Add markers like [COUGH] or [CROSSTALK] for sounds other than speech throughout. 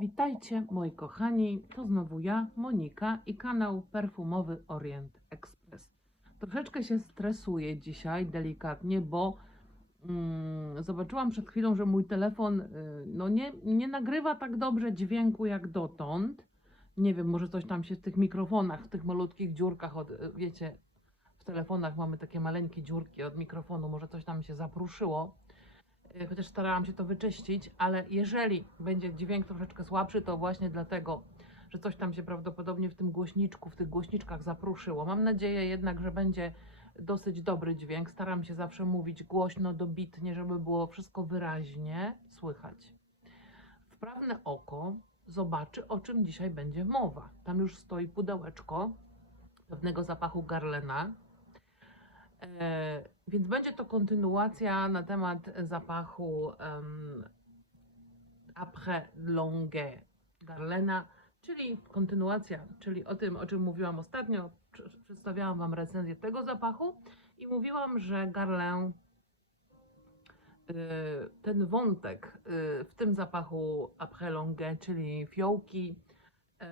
Witajcie moi kochani, to znowu ja, Monika i kanał perfumowy Orient Express. Troszeczkę się stresuję dzisiaj delikatnie, bo mm, zobaczyłam przed chwilą, że mój telefon y, no nie, nie nagrywa tak dobrze dźwięku jak dotąd. Nie wiem, może coś tam się w tych mikrofonach, w tych malutkich dziurkach od, y, wiecie, w telefonach mamy takie maleńkie dziurki od mikrofonu, może coś tam się zapruszyło. Y, chociaż starałam się to wyczyścić, ale jeżeli będzie dźwięk troszeczkę słabszy, to właśnie dlatego, że coś tam się prawdopodobnie w tym głośniczku, w tych głośniczkach zapruszyło. Mam nadzieję jednak, że będzie dosyć dobry dźwięk. Staram się zawsze mówić głośno, dobitnie, żeby było wszystko wyraźnie słychać. Wprawne oko zobaczy, o czym dzisiaj będzie mowa. Tam już stoi pudełeczko pewnego zapachu Garlena. E, więc będzie to kontynuacja na temat zapachu um, après longue Garlena, czyli kontynuacja, czyli o tym, o czym mówiłam ostatnio. Prze- Przedstawiałam Wam recenzję tego zapachu i mówiłam, że Garlen, y, ten wątek y, w tym zapachu après longue, czyli fiołki, y,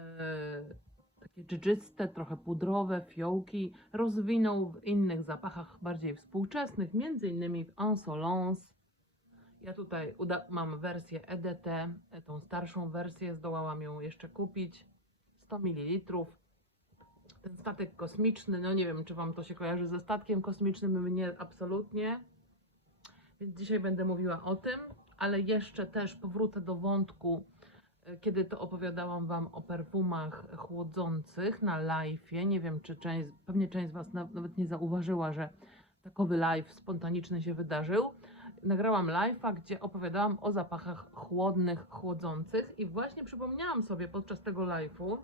takie dżdżyste, trochę pudrowe fiołki rozwinął w innych zapachach bardziej współczesnych, między innymi w Insolence. Ja tutaj mam wersję EDT, e, tą starszą wersję, zdołałam ją jeszcze kupić. 100 ml. Ten statek kosmiczny, no nie wiem, czy Wam to się kojarzy ze statkiem kosmicznym, mnie absolutnie. Więc dzisiaj będę mówiła o tym, ale jeszcze też powrócę do wątku kiedy to opowiadałam Wam o perfumach chłodzących na live'ie. Nie wiem, czy część, pewnie część z Was na- nawet nie zauważyła, że takowy live spontaniczny się wydarzył. Nagrałam live'a, gdzie opowiadałam o zapachach chłodnych, chłodzących i właśnie przypomniałam sobie podczas tego live'u,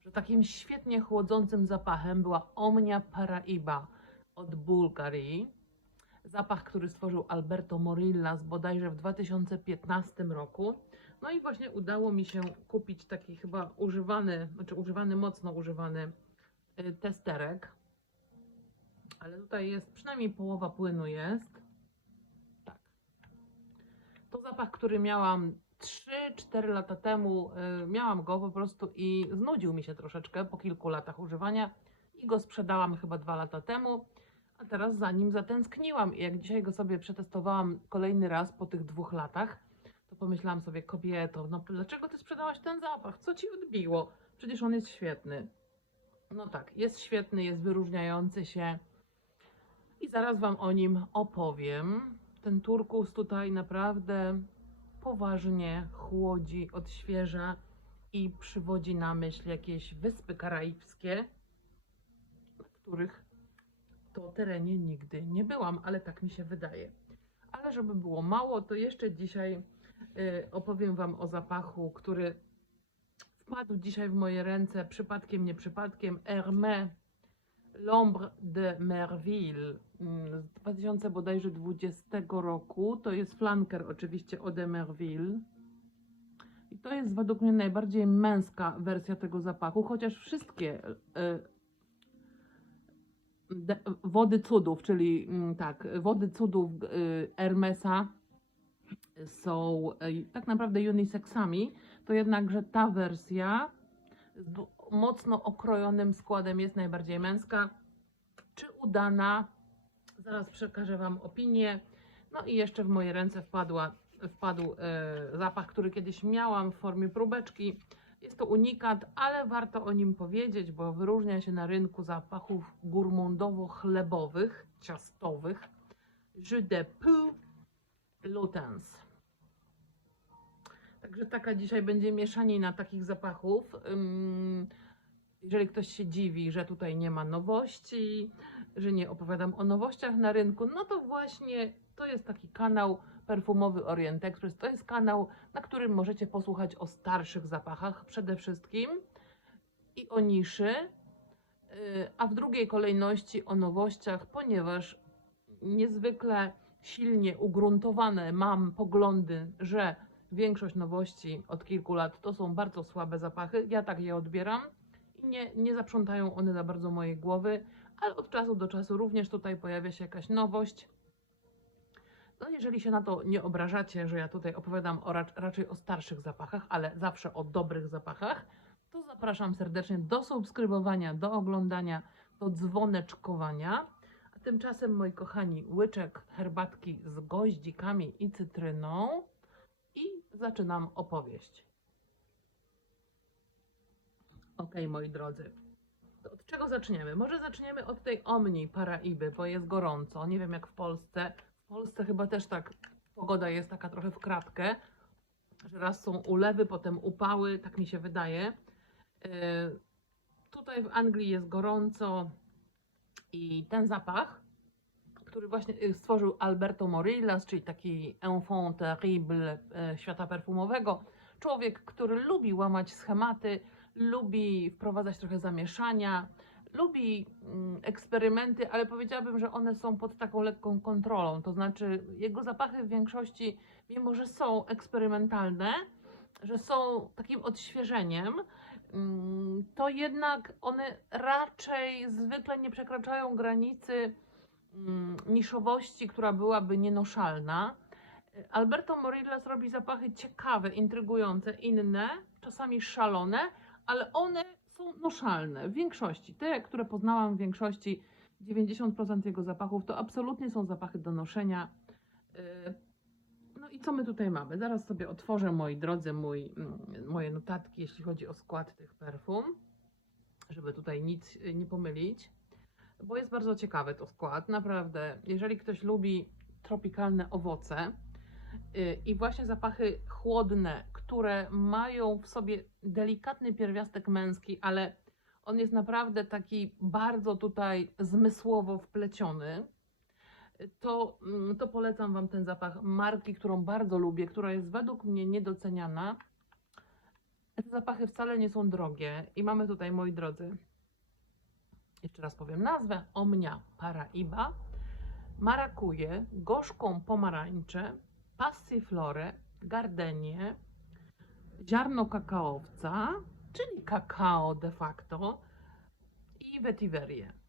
że takim świetnie chłodzącym zapachem była Omnia Paraiba od Bulgarii. Zapach, który stworzył Alberto Morillas bodajże w 2015 roku. No i właśnie udało mi się kupić taki chyba używany, znaczy używany, mocno używany y, testerek. Ale tutaj jest, przynajmniej połowa płynu jest. Tak. To zapach, który miałam 3-4 lata temu. y, Miałam go po prostu i znudził mi się troszeczkę po kilku latach używania i go sprzedałam chyba 2 lata temu. A teraz za nim zatęskniłam i jak dzisiaj go sobie przetestowałam kolejny raz po tych dwóch latach, pomyślałam sobie, kobieto, no dlaczego ty sprzedałaś ten zapach? Co ci odbiło? Przecież on jest świetny. No tak, jest świetny, jest wyróżniający się i zaraz wam o nim opowiem. Ten turkus tutaj naprawdę poważnie chłodzi, odświeża i przywodzi na myśl jakieś wyspy karaibskie, na których to terenie nigdy nie byłam, ale tak mi się wydaje. Ale żeby było mało, to jeszcze dzisiaj opowiem Wam o zapachu, który wpadł dzisiaj w moje ręce, przypadkiem, nie przypadkiem, Hermès L'Ombre de Merville mm, z 2020 roku. To jest flanker oczywiście od Merville. I to jest według mnie najbardziej męska wersja tego zapachu, chociaż wszystkie y, de, wody cudów, czyli mm, tak, wody cudów y, Hermesa są y, tak naprawdę unisexami, to jednakże ta wersja z mocno okrojonym składem jest najbardziej męska. Czy udana? Zaraz przekażę Wam opinię. No i jeszcze w moje ręce wpadła, wpadł e, zapach, który kiedyś miałam w formie próbeczki. Jest to unikat, ale warto o nim powiedzieć, bo wyróżnia się na rynku zapachów gourmandowo-chlebowych, ciastowych. Je de Lutens. Także taka dzisiaj będzie mieszanina takich zapachów. Jeżeli ktoś się dziwi, że tutaj nie ma nowości, że nie opowiadam o nowościach na rynku, no to właśnie to jest taki kanał perfumowy Orient Express. To jest kanał, na którym możecie posłuchać o starszych zapachach przede wszystkim i o niszy, yy, a w drugiej kolejności o nowościach, ponieważ niezwykle silnie ugruntowane mam poglądy, że większość nowości od kilku lat to są bardzo słabe zapachy. Ja tak je odbieram i nie, nie zaprzątają one za bardzo mojej głowy, ale od czasu do czasu również tutaj pojawia się jakaś nowość. No jeżeli się na to nie obrażacie, że ja tutaj opowiadam o, rac- raczej o starszych zapachach, ale zawsze o dobrych zapachach, to zapraszam serdecznie do subskrybowania, do oglądania, do dzwoneczkowania. Tymczasem, moi kochani, łyczek herbatki z goździkami i cytryną i zaczynam opowieść. Ok, moi drodzy. To od czego zaczniemy? Może zaczniemy od tej Omni Paraiby, bo jest gorąco. Nie wiem jak w Polsce. W Polsce chyba też tak pogoda jest taka trochę w kratkę, że raz są ulewy, potem upały, tak mi się wydaje. Yy, Tutaj w Anglii jest gorąco i ten zapach, który właśnie y, stworzył Alberto Morillas, czyli taki enfant terrible e, świata perfumowego. Człowiek, który lubi łamać schematy, lubi wprowadzać trochę zamieszania, lubi mm, eksperymenty, ale powiedziałabym, że one są pod taką lekką kontrolą. To znaczy, jego zapachy w większości, mimo że są eksperymentalne, że są takim odświeżeniem, to jednak one raczej zwykle nie przekraczają granicy mm, niszowości, która byłaby nienoszalna. Alberto Morillas robi zapachy ciekawe, intrygujące, inne, czasami szalone, ale one są noszalne w większości. Te, które poznałam w większości, 90% jego zapachów to absolutnie są zapachy do noszenia. Co my tutaj mamy? Zaraz sobie otworzę, moi drodzy, mój, mm, moje notatki, jeśli chodzi o skład tych perfum, żeby tutaj nic y, nie pomylić, bo jest bardzo ciekawy to skład. Naprawdę, jeżeli ktoś lubi tropikalne owoce yy, i właśnie zapachy chłodne, które mają w sobie delikatny pierwiastek męski, ale on jest naprawdę taki bardzo tutaj zmysłowo wpleciony, to, mm, to polecam Wam ten zapach marki, którą bardzo lubię, która jest według mnie niedoceniana. Te zapachy wcale nie są drogie i mamy tutaj, moi drodzy, jeszcze raz powiem nazwę, Omnia Paraiba, marakuje, gorzką pomarańczę, passiflorę, gardenię, ziarno kakaowca, czyli kakao de facto i wetiverię.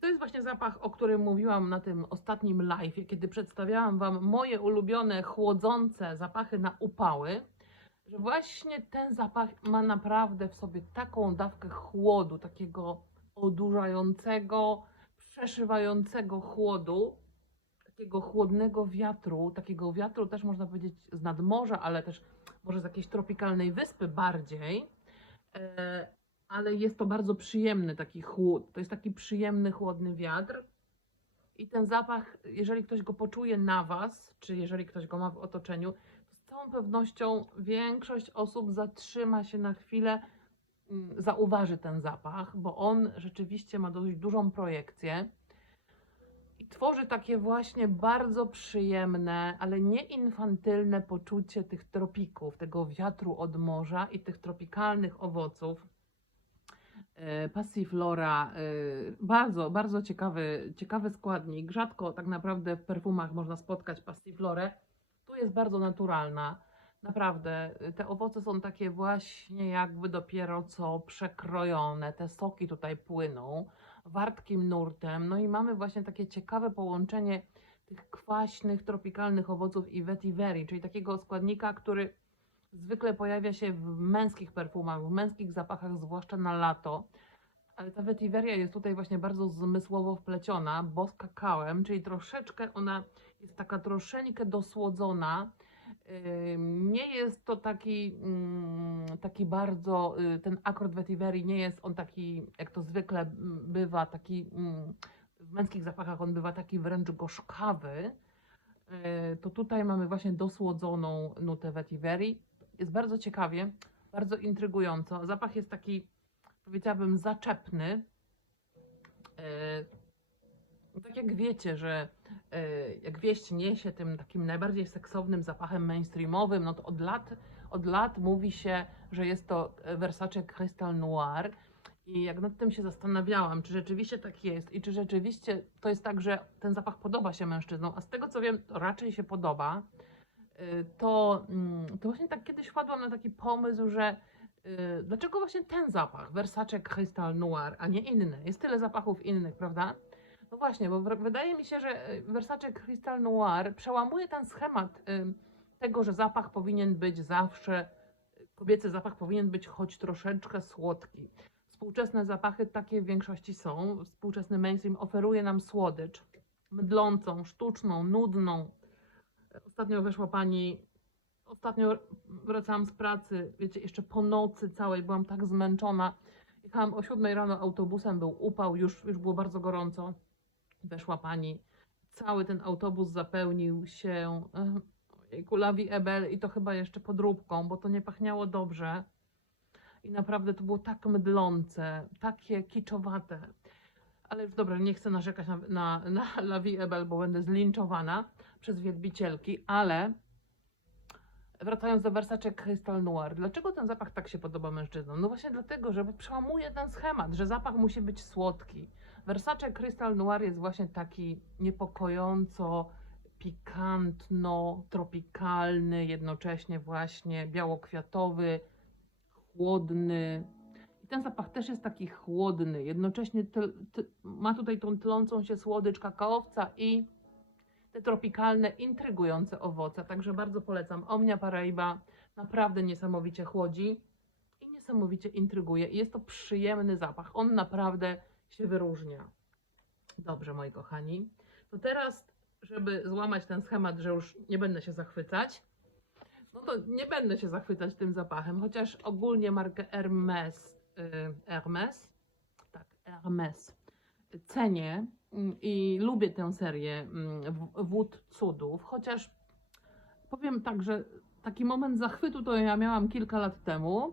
To jest właśnie zapach, o którym mówiłam na tym ostatnim live, kiedy przedstawiałam Wam moje ulubione chłodzące zapachy na upały, że właśnie ten zapach ma naprawdę w sobie taką dawkę chłodu, takiego odurzającego, przeszywającego chłodu, takiego chłodnego wiatru, takiego wiatru też można powiedzieć z nadmorza, ale też może z jakiejś tropikalnej wyspy bardziej, e, ale jest to bardzo przyjemny taki chłód. To jest taki przyjemny, chłodny wiatr. I ten zapach, jeżeli ktoś go poczuje na Was, czy jeżeli ktoś go ma w otoczeniu, to z całą pewnością większość osób zatrzyma się na chwilę, mm, zauważy ten zapach, bo on rzeczywiście ma dość dużą projekcję i tworzy takie właśnie bardzo przyjemne, ale nie infantylne poczucie tych tropików, tego wiatru od morza i tych tropikalnych owoców. E, Passiflora, e, bardzo, bardzo ciekawy, ciekawy składnik. Rzadko tak naprawdę w perfumach można spotkać passiflorę. Tu jest bardzo naturalna. Naprawdę, e, te owoce są takie właśnie jakby dopiero co przekrojone. Te soki tutaj płyną wartkim nurtem. No i mamy właśnie takie ciekawe połączenie tych kwaśnych, tropikalnych owoców i vetiverii, czyli takiego składnika, który zwykle pojawia się w męskich perfumach, w męskich zapachach, zwłaszcza na lato. Ale ta vetiveria jest tutaj właśnie bardzo zmysłowo wpleciona, bo z kakałem, czyli troszeczkę ona jest taka troszeczkę dosłodzona. Nie jest to taki, mm, taki bardzo, y, ten akord vetiverii nie jest on taki, jak to zwykle mm, bywa, taki mm, w męskich zapachach on bywa taki wręcz gorzkawy. Y, To tutaj mamy właśnie dosłodzoną nutę vetiverii. Jest bardzo ciekawie, bardzo intrygująco. Zapach jest taki, powiedziałabym, zaczepny. Y, Tak jak wiecie, że y, jak wieść niesie tym takim najbardziej seksownym zapachem mainstreamowym, no to od lat, od lat mówi się, że jest to Versace Crystal Noir. I jak nad tym się zastanawiałam, czy rzeczywiście tak jest i czy rzeczywiście to jest tak, że ten zapach podoba się mężczyznom, a z tego co wiem, raczej się podoba, to, mm, to właśnie tak kiedyś wpadłam na taki pomysł, że y, dlaczego właśnie ten zapach, Versace Crystal Noir, a nie inny? Jest tyle zapachów innych, prawda? No właśnie, bo wydaje mi się, że y, Versace Crystal Noir przełamuje ten schemat tego, że zapach powinien być zawsze, kobiecy zapach powinien być choć troszeczkę słodki. Współczesne zapachy takie w większości są. Współczesny mainstream oferuje nam słodycz, mdlącą, sztuczną, nudną. Ostatnio wyszła pani, ostatnio wracałam z pracy, wiecie, jeszcze po nocy całej byłam tak zmęczona. Jechałam o 7 rano autobusem, był upał, już, już było bardzo gorąco. Weszła pani, cały ten autobus zapełnił się e, kulawi ebel i to chyba jeszcze podróbką, bo to nie pachniało dobrze. I naprawdę to było tak mydlące, takie kiczowate. Ale już dobra, nie chcę narzekać na, na, na La Vie Ebel, bo będę zlinczowana przez wielbicielki, ale wracając do Versace Crystal Noir, dlaczego ten zapach tak się podoba mężczyznom? No właśnie dlatego, że przełamuje ten schemat, że zapach musi być słodki. Versace Crystal Noir jest właśnie taki niepokojąco pikantno, tropikalny, jednocześnie właśnie białokwiatowy, chłodny. I ten zapach też jest taki chłodny, jednocześnie ma tutaj tą tlącą się słodycz kakaowca i te tropikalne, intrygujące owoce. Także bardzo polecam. Omnia Paraiba naprawdę niesamowicie chłodzi i niesamowicie intryguje. I jest to przyjemny zapach. On naprawdę się wyróżnia. Dobrze, moi kochani. To teraz, żeby złamać ten schemat, że już nie będę się zachwycać, no to nie będę się zachwycać tym zapachem, chociaż ogólnie markę Hermes, y, Hermes, tak, Hermes, cenię i lubię tę serię mm, wód cudów, chociaż powiem tak, że taki moment zachwytu to ja miałam kilka lat temu,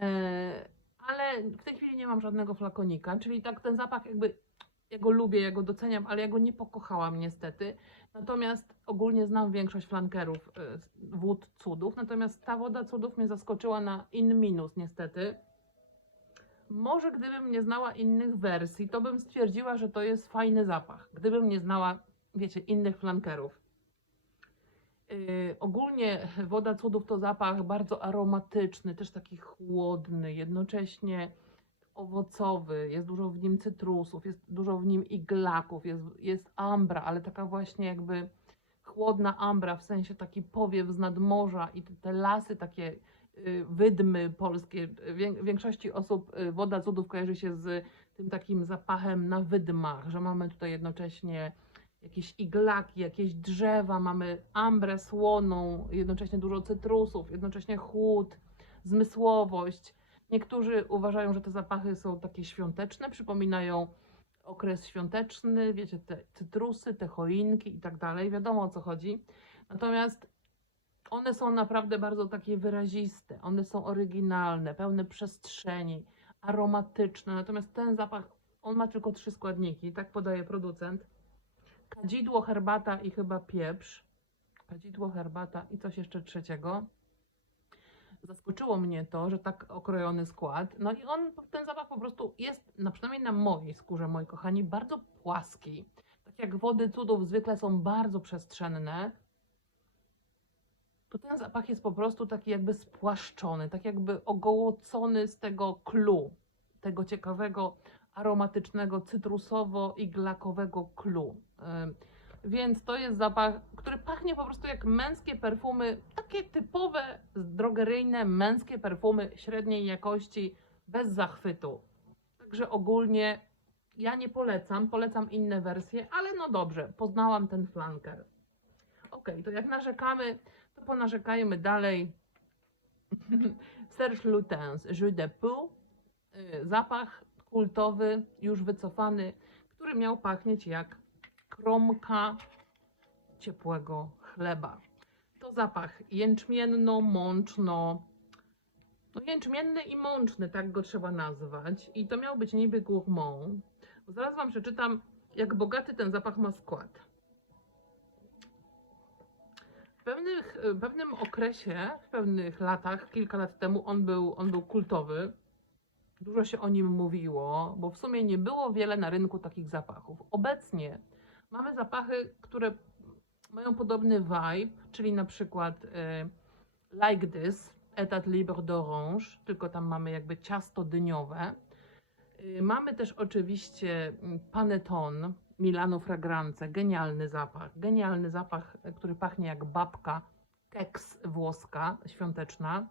e, ale w tej chwili nie mam żadnego flakonika, czyli tak ten zapach jakby, ja go lubię, ja go doceniam, ale ja go nie pokochałam niestety. Natomiast ogólnie znam większość flankerów z wód cudów, natomiast ta woda cudów mnie zaskoczyła na in minus niestety. Może gdybym nie znała innych wersji, to bym stwierdziła, że to jest fajny zapach. Gdybym nie znała, wiecie, innych flankerów. Yy, ogólnie woda cudów to zapach bardzo aromatyczny, też taki chłodny, jednocześnie owocowy, jest dużo w nim cytrusów, jest dużo w nim iglaków, jest, jest ambra, ale taka właśnie jakby chłodna ambra, w sensie taki powiew z nadmorza i te, te lasy takie wydmy polskie. Wię, większości osób y, woda cudów kojarzy się z tym takim zapachem na wydmach, że mamy tutaj jednocześnie jakieś iglaki, jakieś drzewa, mamy ambrę słoną, jednocześnie dużo cytrusów, jednocześnie chłód, zmysłowość. Niektórzy uważają, że te zapachy są takie świąteczne, przypominają okres świąteczny, wiecie, te cytrusy, te choinki i tak dalej, wiadomo o co chodzi. Natomiast one są naprawdę bardzo takie wyraziste, one są oryginalne, pełne przestrzeni, aromatyczne. Natomiast ten zapach, on ma tylko trzy składniki, tak podaje producent. Kadzidło, herbata i chyba pieprz. Kadzidło, herbata i coś jeszcze trzeciego zaskoczyło mnie to, że tak okrojony skład. No i on, ten zapach po prostu jest, na przynajmniej na mojej skórze, moi kochani, bardzo płaski. Tak jak wody cudów zwykle są bardzo przestrzenne, to ten zapach jest po prostu taki jakby spłaszczony, tak jakby ogołocony z tego clue, tego ciekawego, aromatycznego, cytrusowo-iglakowego. Ym, Więc to jest zapach, który pachnie po prostu jak męskie perfumy, takie typowe, drogeryjne, męskie perfumy średniej jakości, bez zachwytu. Także ogólnie ja nie polecam, polecam inne wersje, ale no dobrze, poznałam ten flanker. Ok, to jak narzekamy, ponarzekajmy dalej. Serge Lutens, Jus de Pou, y, zapach kultowy, już wycofany, który miał pachnieć jak kromka ciepłego chleba. To zapach jęczmienno-mączno, no jęczmienny i mączny, tak go trzeba nazwać. I to miał być niby gourmand. Zaraz Wam przeczytam, jak bogaty ten zapach ma skład. Pewnych, w pewnym okresie, w pewnych latach, kilka lat temu, on był, on był kultowy. Dużo się o nim mówiło, bo w sumie nie było wiele na rynku takich zapachów. Obecnie mamy zapachy, które mają podobny vibe, czyli na przykład y, Like This, Etat Libre d'Orange, tylko tam mamy jakby ciasto dyniowe. Y, Mamy też oczywiście mm, Panettone, Milano Fragrance. Genialny zapach. Genialny zapach, e, który pachnie jak babka. Keks włoska, świąteczna.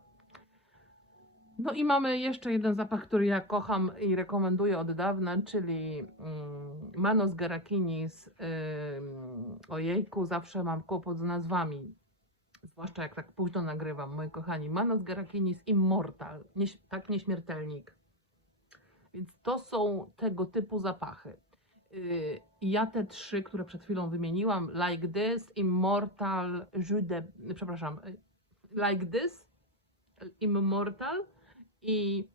No i mamy jeszcze jeden zapach, który ja kocham i rekomenduję od dawna, czyli mm, Manos Gerakinis. Ym, ojejku, zawsze mam kłopot z nazwami. Zwłaszcza jak tak późno nagrywam, moi kochani. Manos Gerakinis Immortal. Tak, nieśmiertelnik. Więc to są tego typu zapachy. I ja te trzy, które przed chwilą wymieniłam, Like This, Immortal, Jude, przepraszam, y, Like This, Immortal i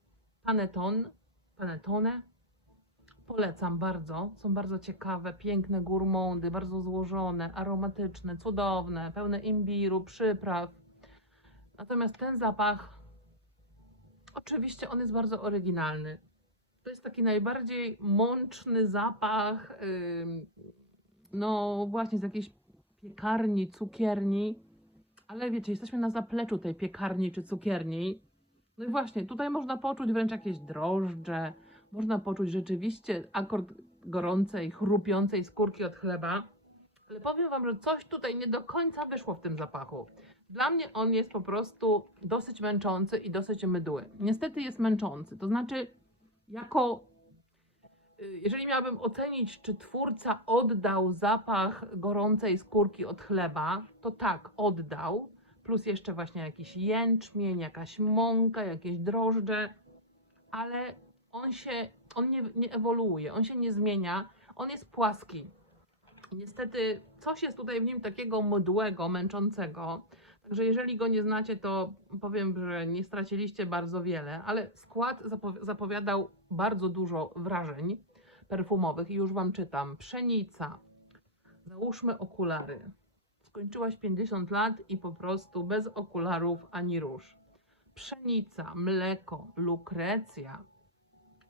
Panettone, Panettone, polecam bardzo. Są bardzo ciekawe, piękne gourmandy, bardzo złożone, aromatyczne, cudowne, pełne imbiru, przypraw. Natomiast ten zapach, oczywiście on jest bardzo oryginalny. To jest taki najbardziej mączny zapach, no właśnie z jakiejś piekarni, cukierni. Ale wiecie, jesteśmy na zapleczu tej piekarni czy cukierni. No i właśnie, tutaj można poczuć wręcz jakieś drożdże, można poczuć rzeczywiście akord gorącej, chrupiącej skórki od chleba. Ale powiem Wam, że coś tutaj nie do końca wyszło w tym zapachu. Dla mnie on jest po prostu dosyć męczący i dosyć mydły. Niestety jest męczący, to znaczy jako y, jeżeli miałabym ocenić, czy twórca oddał zapach gorącej skórki od chleba, to tak, oddał. Plus jeszcze właśnie jakiś jęczmień, jakaś mąka, jakieś drożdże, ale on się, on nie, nie ewoluuje, on się nie zmienia, on jest płaski. Niestety coś jest tutaj w nim takiego mdłego, męczącego. Także jeżeli go nie znacie, to powiem, że nie straciliście bardzo wiele, ale skład zapowi- zapowiadał bardzo dużo wrażeń perfumowych i już Wam czytam. Pszenica. Załóżmy okulary. Skończyłaś 50 lat i po prostu bez okularów ani róż. Pszenica, mleko, lukrecja,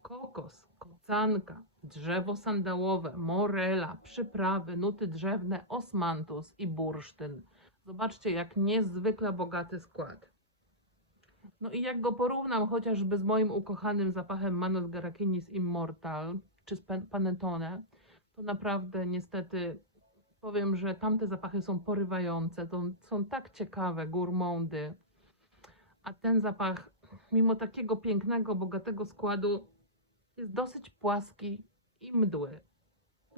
kokos, kocanka, drzewo sandałowe, morela, przyprawy, nuty drzewne, osmantus i bursztyn. Zobaczcie, jak niezwykle bogaty skład. No i jak go porównam chociażby z moim ukochanym zapachem Manos Garakinis Immortal czy z Panettone, to naprawdę niestety powiem, że tamte zapachy są porywające, to są tak ciekawe, gourmandy. A ten zapach, mimo takiego pięknego, bogatego składu, jest dosyć płaski i mdły.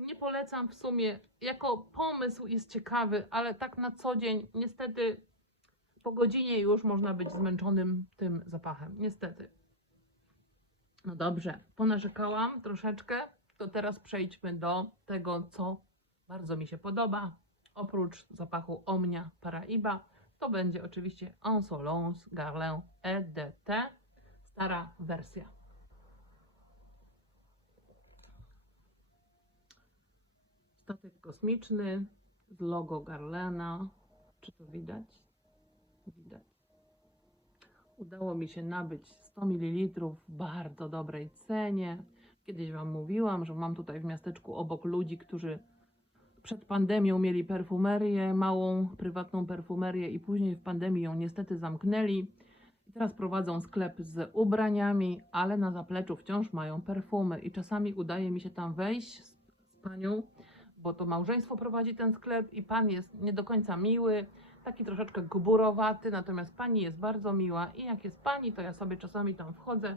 Nie polecam w sumie, jako pomysł jest ciekawy, ale tak na co dzień, niestety po godzinie już można być zmęczonym tym zapachem. Niestety. No dobrze, ponarzekałam troszeczkę, to teraz przejdźmy do tego, co bardzo mi się podoba. Oprócz zapachu Omnia Paraiba, to będzie oczywiście Insolence Garlin EDT, stara wersja. Statek kosmiczny z logo Garlena. Czy to widać? Widać. Udało mi się nabyć 100 ml w bardzo dobrej cenie. Kiedyś Wam mówiłam, że mam tutaj w miasteczku obok ludzi, którzy przed pandemią mieli perfumerię, małą prywatną perfumerię i później w pandemii ją niestety zamknęli. I teraz prowadzą sklep z ubraniami, ale na zapleczu wciąż mają perfumy i czasami udaje mi się tam wejść z, z panią, bo to małżeństwo prowadzi ten sklep i pan jest nie do końca miły, taki troszeczkę gburowaty, natomiast pani jest bardzo miła i jak jest pani, to ja sobie czasami tam wchodzę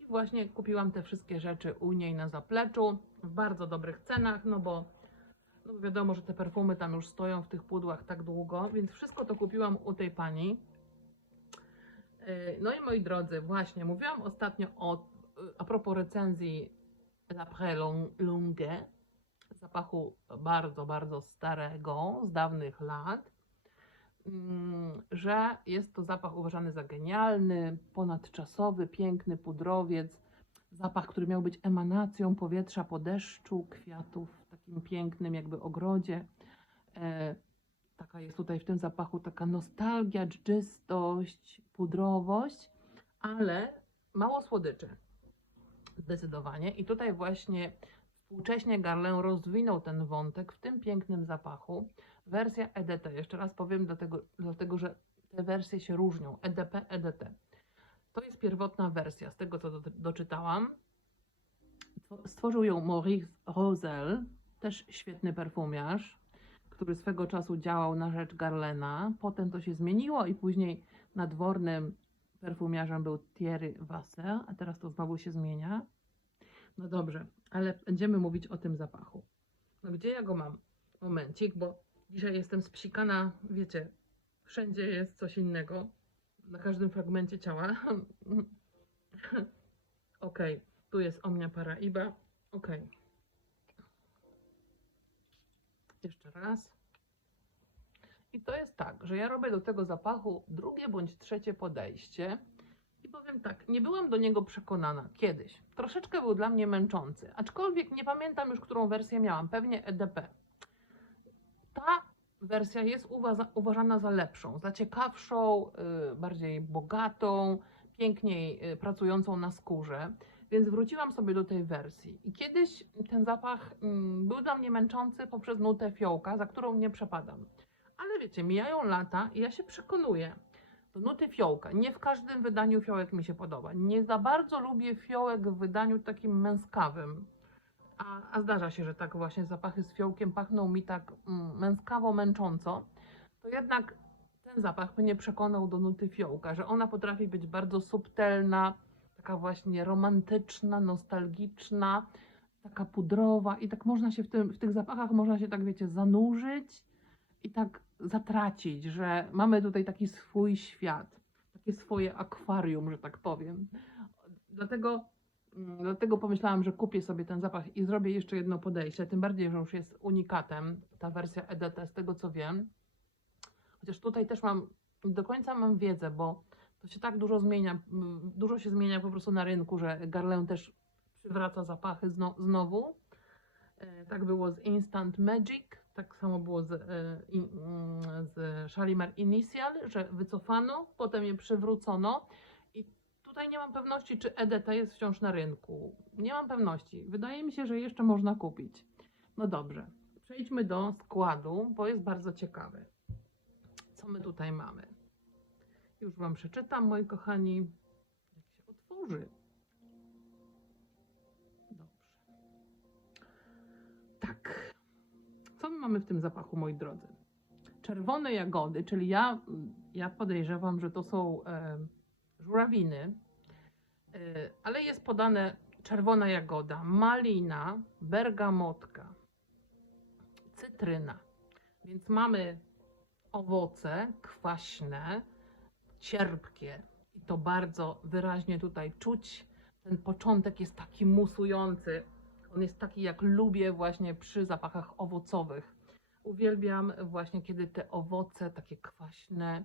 i właśnie kupiłam te wszystkie rzeczy u niej na zapleczu w bardzo dobrych cenach, no bo no wiadomo, że te perfumy tam już stoją w tych pudłach tak długo, więc wszystko to kupiłam u tej pani. Yy, No i moi drodzy, właśnie mówiłam ostatnio o, a propos recenzji L'Après Long- Longue, zapachu bardzo, bardzo starego, z dawnych lat, mm, że jest to zapach uważany za genialny, ponadczasowy, piękny pudrowiec, zapach, który miał być emanacją powietrza po deszczu, kwiatów w takim pięknym jakby ogrodzie. E, taka jest tutaj w tym zapachu taka nostalgia, dżdżystość, pudrowość, ale mało słodyczy. Zdecydowanie. I tutaj właśnie współcześnie Garlin rozwinął ten wątek w tym pięknym zapachu. Wersja EDT, jeszcze raz powiem, dlatego, dlatego że te wersje się różnią. EDP, EDT. To jest pierwotna wersja, z tego co do, doczytałam. Stworzył ją Maurice Rosel, też świetny perfumiarz, który swego czasu działał na rzecz Garlena. Potem to się zmieniło i później nadwornym perfumiarzem był Thierry Vasseur, a teraz to znowu się zmienia. No dobrze, ale będziemy mówić o tym zapachu. No gdzie ja go mam? Momencik, bo dzisiaj jestem spsikana, wiecie, wszędzie jest coś innego, na każdym fragmencie ciała. [LAUGHS] ok, tu jest Omnia Paraiba. Ok. Jeszcze raz. I to jest tak, że ja robię do tego zapachu drugie bądź trzecie podejście. I powiem tak, nie byłam do niego przekonana kiedyś. Troszeczkę był dla mnie męczący, aczkolwiek nie pamiętam już, którą wersję miałam, pewnie EDP. Ta wersja jest uważa, uważana za lepszą, za ciekawszą, y, bardziej bogatą, piękniej y, pracującą na skórze. Więc wróciłam sobie do tej wersji. I kiedyś ten zapach mm, był dla mnie męczący poprzez nutę fiołka, za którą nie przepadam. Ale wiecie, mijają lata i ja się przekonuję nuty fiołka. Nie w każdym wydaniu fiołek mi się podoba. Nie za bardzo lubię fiołek w wydaniu takim męskawym. A, a zdarza się, że tak właśnie zapachy z fiołkiem pachną mi tak mm, męskawo, męcząco. To jednak ten zapach mnie przekonał do nuty fiołka, że ona potrafi być bardzo subtelna, taka właśnie romantyczna, nostalgiczna, taka pudrowa i tak można się w, tym, w tych zapachach można się tak wiecie zanurzyć i tak zatracić, że mamy tutaj taki swój świat, takie swoje akwarium, że tak powiem. Dlatego, mm, dlatego pomyślałam, że kupię sobie ten zapach i zrobię jeszcze jedno podejście, tym bardziej, że już jest unikatem ta wersja EDT, z tego co wiem. Chociaż tutaj też mam, do końca mam wiedzę, bo to się tak dużo zmienia, m, dużo się zmienia po prostu na rynku, że Garlę też przywraca zapachy zno, znowu. E, Tak było z Instant Magic, tak samo było z, e, mm, z Shalimar Initial, że wycofano, potem je przywrócono i tutaj nie mam pewności, czy EDT jest wciąż na rynku. Nie mam pewności. Wydaje mi się, że jeszcze można kupić. No dobrze, przejdźmy do składu, bo jest bardzo ciekawy. Co my tutaj mamy? Już Wam przeczytam, moi kochani. Jak się otworzy. Mamy w tym zapachu, moi drodzy? Czerwone jagody, czyli ja, ja podejrzewam, że to są e, żurawiny, e, ale jest podane czerwona jagoda, malina, bergamotka, cytryna. Więc mamy owoce kwaśne, cierpkie i to bardzo wyraźnie tutaj czuć. Ten początek jest taki musujący. On jest taki, jak lubię właśnie przy zapachach owocowych. Uwielbiam właśnie, kiedy te owoce takie kwaśne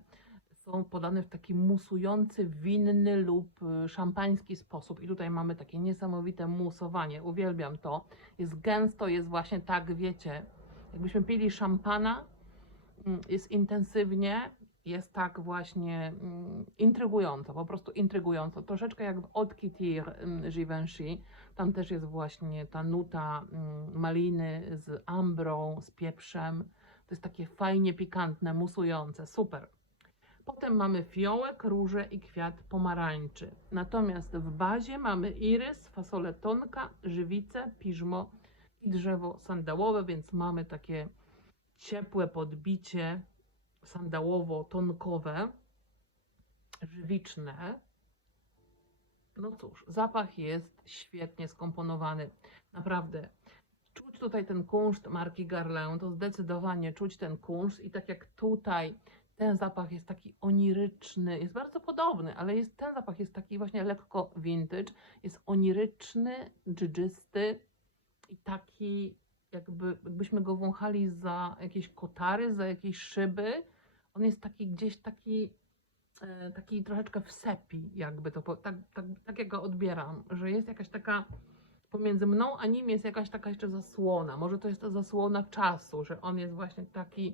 są podane w taki musujący, winny lub y, szampański sposób. I tutaj mamy takie niesamowite musowanie. Uwielbiam to. Jest gęsto, jest właśnie tak, wiecie, jakbyśmy pili szampana, mm, jest intensywnie, jest tak właśnie mm, intrygująco, po prostu intrygująco. Troszeczkę jak w Haute Couture mm, Givenchy. Tam też jest właśnie ta nuta mm, maliny z ambrą, z pieprzem. To jest takie fajnie pikantne, musujące, super. Potem mamy fiołek, róże i kwiat pomarańczy. Natomiast w bazie mamy irys, fasolę tonka, żywicę, piżmo i drzewo sandałowe, więc mamy takie ciepłe podbicie sandałowo-tonkowe, żywiczne. No cóż, zapach jest świetnie skomponowany. Naprawdę. Czuć tutaj ten kunszt marki Garlę, to zdecydowanie czuć ten kunszt i tak jak tutaj ten zapach jest taki oniryczny, jest bardzo podobny, ale jest, ten zapach jest taki właśnie lekko vintage, jest oniryczny, dżdżysty i taki jakby, jakbyśmy go wąchali za jakieś kotary, za jakieś szyby. On jest taki gdzieś taki, e, taki troszeczkę w sepi, jakby to, tak, tak, tak go odbieram, że jest jakaś taka pomiędzy mną a nim jest jakaś taka jeszcze zasłona. Może to jest ta zasłona czasu, że on jest właśnie taki,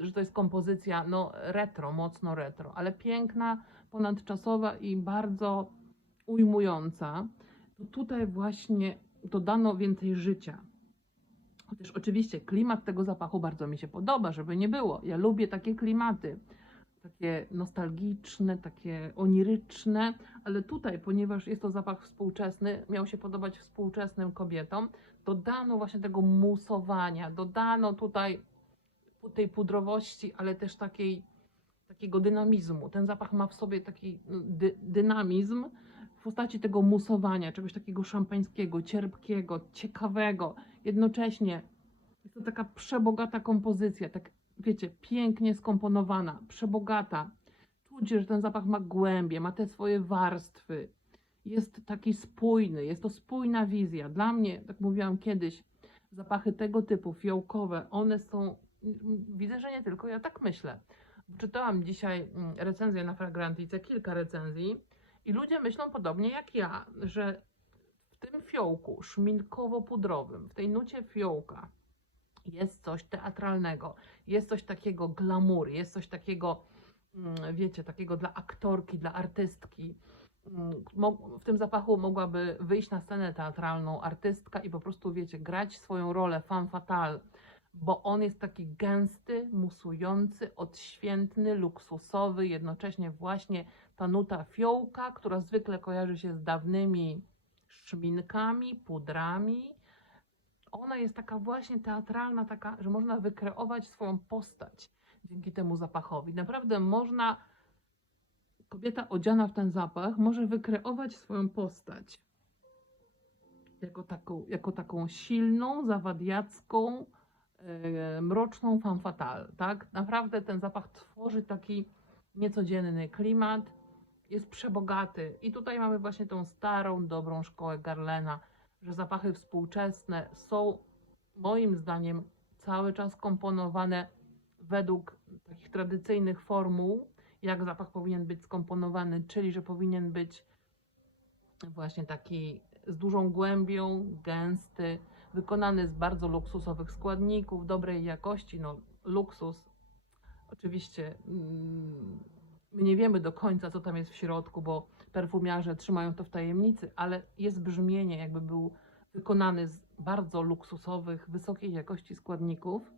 że to jest kompozycja no retro, mocno retro, ale piękna, ponadczasowa i bardzo ujmująca. Tutaj właśnie dodano więcej życia. Chociaż oczywiście klimat tego zapachu bardzo mi się podoba, żeby nie było. Ja lubię takie klimaty. takie nostalgiczne, takie oniryczne, ale tutaj, ponieważ jest to zapach współczesny, miał się podobać współczesnym kobietom, dodano właśnie tego musowania, dodano tutaj tej pudrowości, ale też takiej, takiego dynamizmu. Ten zapach ma w sobie taki no, dy, dynamizm postaci tego musowania, czegoś takiego szampańskiego, cierpkiego, ciekawego. Jednocześnie jest to taka przebogata kompozycja, tak wiecie, pięknie skomponowana, przebogata. Czuć, że ten zapach ma głębie, ma te swoje warstwy. Jest taki spójny, jest to spójna wizja. Dla mnie, tak mówiłam kiedyś, zapachy tego typu, fiołkowe, one są, widzę, że nie tylko, ja tak myślę. Czytałam dzisiaj mm, recenzję na Fragrantice, kilka recenzji i ludzie myślą podobnie jak ja, że w tym fiołku szminkowo-pudrowym, w tej nucie fiołka jest coś teatralnego, jest coś takiego glamour, jest coś takiego, mm, wiecie, takiego dla aktorki, dla artystki. Mm, W tym zapachu mogłaby wyjść na scenę teatralną artystka i po prostu, wiecie, grać swoją rolę femme fatale, bo on jest taki gęsty, musujący, odświętny, luksusowy, jednocześnie właśnie ta nuta fiołka, która zwykle kojarzy się z dawnymi szminkami, pudrami. Ona jest taka właśnie teatralna, taka, że można wykreować swoją postać dzięki temu zapachowi. Naprawdę można, kobieta odziana w ten zapach może wykreować swoją postać jako taką, jako taką silną, zawadiacką, mroczną femme fatale, tak? Naprawdę ten zapach tworzy taki niecodzienny klimat, jest przebogaty i tutaj mamy właśnie tą starą, dobrą szkołę Garlena, że zapachy współczesne są moim zdaniem cały czas komponowane według takich tradycyjnych formuł, jak zapach powinien być skomponowany, czyli że powinien być właśnie taki z dużą głębią, gęsty, wykonany z bardzo luksusowych składników, dobrej jakości. No, luksus, oczywiście, mm, my nie wiemy do końca, co tam jest w środku, bo perfumiarze trzymają to w tajemnicy, ale jest brzmienie, jakby był wykonany z bardzo luksusowych, wysokiej jakości składników.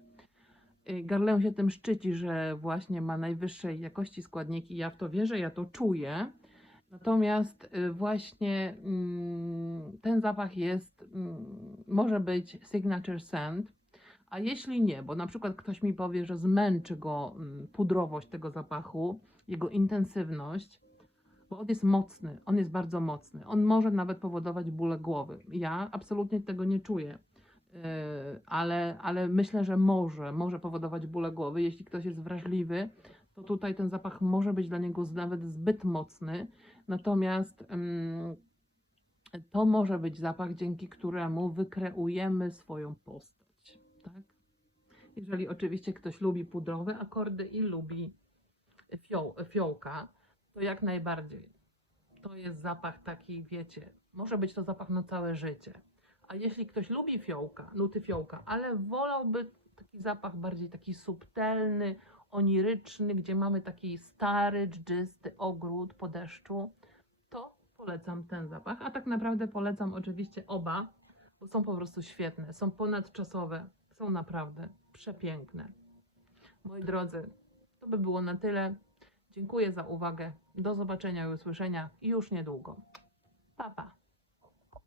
Y, Garlę się tym szczyci, że właśnie ma najwyższej jakości składniki. Ja w to wierzę, ja to czuję. Natomiast y, właśnie mm, ten zapach jest, mm, może być signature scent, a jeśli nie, bo na przykład ktoś mi powie, że zmęczy go mm, pudrowość tego zapachu, jego intensywność, bo on jest mocny, on jest bardzo mocny. On może nawet powodować bóle głowy. Ja absolutnie tego nie czuję, yy, ale, ale myślę, że może, może powodować bóle głowy. Jeśli ktoś jest wrażliwy, to tutaj ten zapach może być dla niego nawet zbyt mocny. Natomiast ym, to może być zapach, dzięki któremu wykreujemy swoją postać. Tak? Jeżeli oczywiście ktoś lubi pudrowe akordy i lubi fioł, fiołka, to jak najbardziej. To jest zapach taki, wiecie, może być to zapach na całe życie. A jeśli ktoś lubi fiołka, nuty fiołka, ale wolałby taki zapach bardziej taki subtelny, oniryczny, gdzie mamy taki stary, dżdżysty ogród po deszczu, to polecam ten zapach. A tak naprawdę polecam oczywiście oba, bo są po prostu świetne, są ponadczasowe, są naprawdę przepiękne. Moi drodzy, to by było na tyle. Dziękuję za uwagę. Do zobaczenia i usłyszenia już niedługo. Pa, pa.